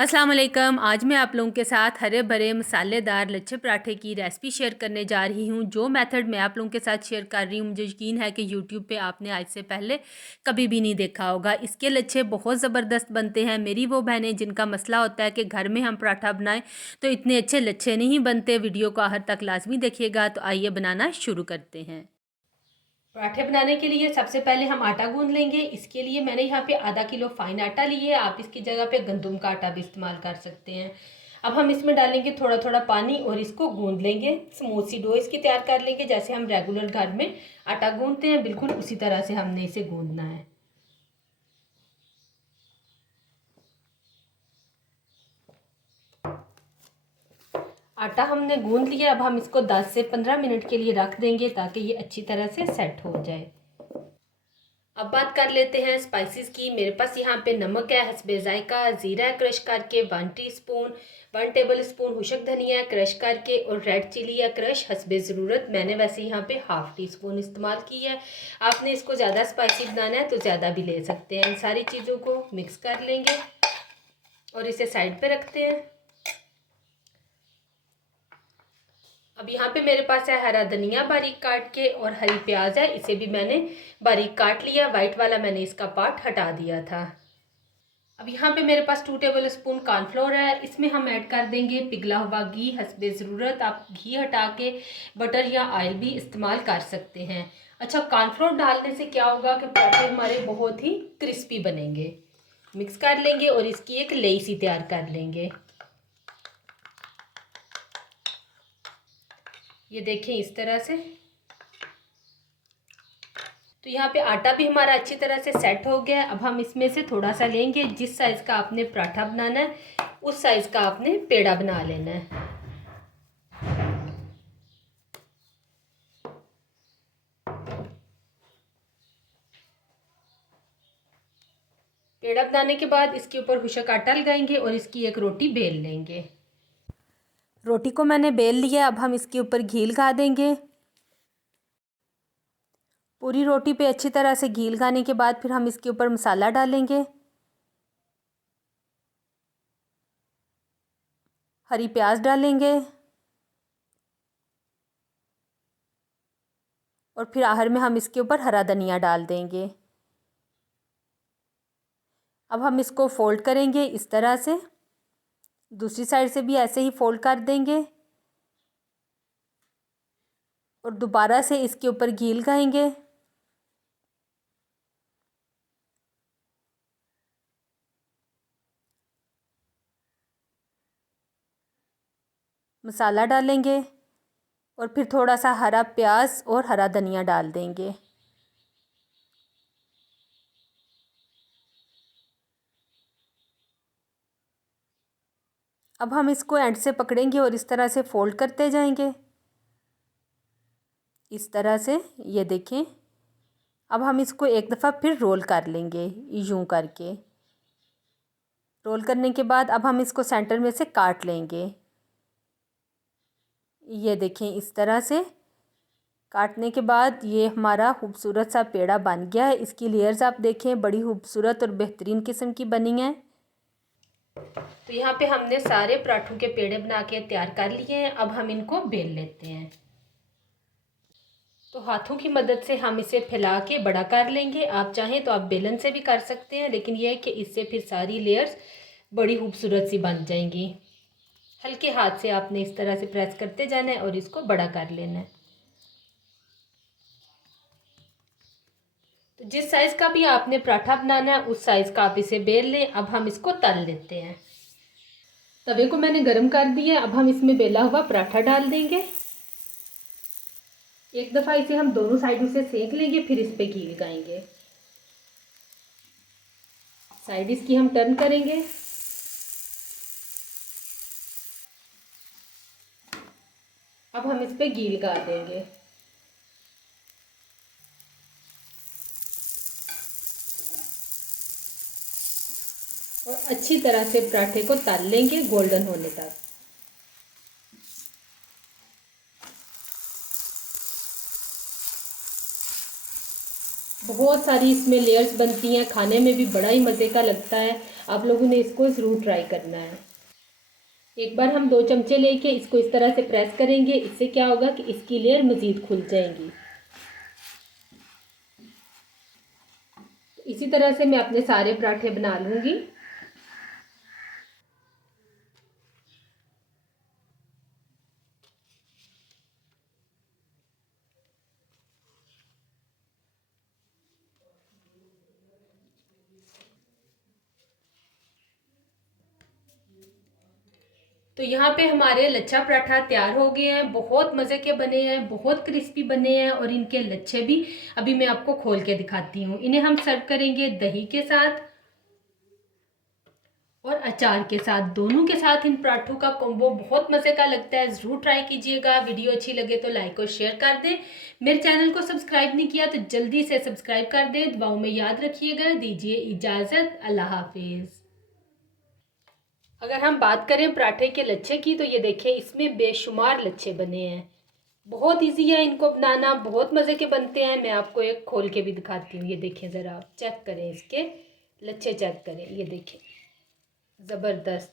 अस्सलाम वालेकुम। आज मैं आप लोगों के साथ हरे भरे मसालेदार लच्छे पराठे की रेसिपी शेयर करने जा रही हूँ। जो मेथड मैं आप लोगों के साथ शेयर कर रही हूँ, मुझे यकीन है कि यूट्यूब पे आपने आज से पहले कभी भी नहीं देखा होगा। इसके लच्छे बहुत ज़बरदस्त बनते हैं। मेरी वो बहनें जिनका मसला होता है कि घर में हम पराठा बनाएं तो इतने अच्छे लच्छे नहीं बनते, वीडियो को आखिर तक लाजमी देखिएगा। तो आइए बनाना शुरू करते हैं। पराठे बनाने के लिए सबसे पहले हम आटा गूंद लेंगे। इसके लिए मैंने यहाँ पे आधा किलो फाइन आटा लिए। आप इसकी जगह पे गंदम का आटा भी इस्तेमाल कर सकते हैं। अब हम इसमें डालेंगे थोड़ा थोड़ा पानी और इसको गूंद लेंगे। स्मूथ सी डो इसकी तैयार कर लेंगे। जैसे हम रेगुलर घर में आटा गूंदते हैं, बिल्कुल उसी तरह से हमने इसे गूंदना है। आटा हमने गूंद लिया। अब हम इसको 10 से 15 मिनट के लिए रख देंगे ताकि ये अच्छी तरह से सेट हो जाए। अब बात कर लेते हैं स्पाइसेस की। मेरे पास यहाँ पे नमक है हस्बे जायका, ज़ीरा है क्रश करके 1 टीस्पून, 1 टेबल स्पून हुशक धनिया है क्रश करके, और रेड चिली है क्रश हस्बे ज़रूरत। मैंने वैसे यहाँ पे ½ टीस्पून इस्तेमाल की है। आपने इसको ज़्यादा स्पाइसी बनाना है तो ज़्यादा भी ले सकते हैं। इन सारी चीज़ों को मिक्स कर लेंगे और इसे साइड पे रखते हैं। अब यहाँ पे मेरे पास है हरा धनिया बारीक काट के, और हरी प्याज है, इसे भी मैंने बारीक काट लिया। वाइट वाला मैंने इसका पार्ट हटा दिया था। अब यहाँ पे मेरे पास 2 टेबल स्पून कॉर्नफ्लोर है। इसमें हम ऐड कर देंगे पिघला हुआ घी हस्बे ज़रूरत। आप घी हटा के बटर या ऑयल भी इस्तेमाल कर सकते हैं। अच्छा, कॉर्नफ्लोर डालने से क्या होगा कि पराठे हमारे बहुत ही क्रिस्पी बनेंगे। मिक्स कर लेंगे और इसकी एक लेई सी तैयार कर लेंगे। ये देखें इस तरह से। तो यहाँ पे आटा भी हमारा अच्छी तरह से सेट हो गया है। अब हम इसमें से थोड़ा सा लेंगे। जिस साइज़ का आपने पराठा बनाना है उस साइज़ का आपने पेड़ा बना लेना है। पेड़ा बनाने के बाद इसके ऊपर हुशक आटा लगाएंगे और इसकी एक रोटी बेल लेंगे। रोटी को मैंने बेल लिया। अब हम इसके ऊपर घी लगा देंगे। पूरी रोटी पे अच्छी तरह से घी लगाने के बाद फिर हम इसके ऊपर मसाला डालेंगे। हरी प्याज डालेंगे और फिर आखिर में हम इसके ऊपर हरा धनिया डाल देंगे। अब हम इसको फोल्ड करेंगे इस तरह से। दूसरी साइड से भी ऐसे ही फोल्ड कर देंगे और दोबारा से इसके ऊपर घी लगाएंगे। मसाला डालेंगे और फिर थोड़ा सा हरा प्याज और हरा धनिया डाल देंगे। अब हम इसको एंड से पकड़ेंगे और इस तरह से फोल्ड करते जाएंगे। इस तरह से ये देखें। अब हम इसको एक दफ़ा फिर रोल कर लेंगे यूं करके। रोल करने के बाद अब हम इसको सेंटर में से काट लेंगे। ये देखें इस तरह से काटने के बाद ये हमारा खूबसूरत सा पेड़ा बन गया है। इसकी लेयर्स आप देखें बड़ी खूबसूरत और बेहतरीन किस्म की बनी हैं। तो यहाँ पे हमने सारे पराठों के पेड़े बना के तैयार कर लिए हैं। अब हम इनको बेल लेते हैं। तो हाथों की मदद से हम इसे फैला के बड़ा कर लेंगे। आप चाहें तो आप बेलन से भी कर सकते हैं, लेकिन यह है कि इससे फिर सारी लेयर्स बड़ी खूबसूरत सी बन जाएंगी। हल्के हाथ से आपने इस तरह से प्रेस करते जाना है और इसको बड़ा कर लेना है। तो जिस साइज़ का भी आपने पराठा बनाना है उस साइज़ का आप इसे बेल लें। अब हम इसको तल लेते हैं। तवे को मैंने गर्म कर दिया। अब हम इसमें बेला हुआ पराठा डाल देंगे। एक दफ़ा इसे हम दोनों साइडों से सेक लेंगे, फिर इस पे घी लगाएंगे। साइड इसकी हम टर्न करेंगे। अब हम इस पे घी लगा देंगे। और अच्छी तरह से पराठे को तल लेंगे गोल्डन होने तक। बहुत सारी इसमें लेयर्स बनती हैं, खाने में भी बड़ा ही मज़े का लगता है। आप लोगों ने इसको ज़रूर ट्राई करना है। एक बार हम 2 चमचे लेके इसको इस तरह से प्रेस करेंगे, इससे क्या होगा कि इसकी लेयर मज़ीद खुल जाएगी। इसी तरह से मैं अपने सारे पराठे बना लूँगी। तो यहाँ पे हमारे लच्छा पराठा तैयार हो गए हैं। बहुत मज़े के बने हैं, बहुत क्रिस्पी बने हैं और इनके लच्छे भी अभी मैं आपको खोल के दिखाती हूँ। इन्हें हम सर्व करेंगे दही के साथ और अचार के साथ। दोनों के साथ इन पराठों का कॉम्बो बहुत मज़े का लगता है। ज़रूर ट्राई कीजिएगा। वीडियो अच्छी लगे तो लाइक और शेयर कर दें। मेरे चैनल को सब्सक्राइब नहीं किया तो जल्दी से सब्सक्राइब कर दें। दुआओं में याद रखिएगा। दीजिए इजाज़त। अल्लाह हाफिज़। अगर हम बात करें पराठे के लच्छे की तो ये देखें, इसमें बेशुमार लच्छे बने हैं। बहुत इजी है इनको बनाना, बहुत मज़े के बनते हैं। मैं आपको एक खोल के भी दिखाती हूँ। ये देखें, ज़रा आप चेक करें, इसके लच्छे चेक करें। ये देखें, ज़बरदस्त।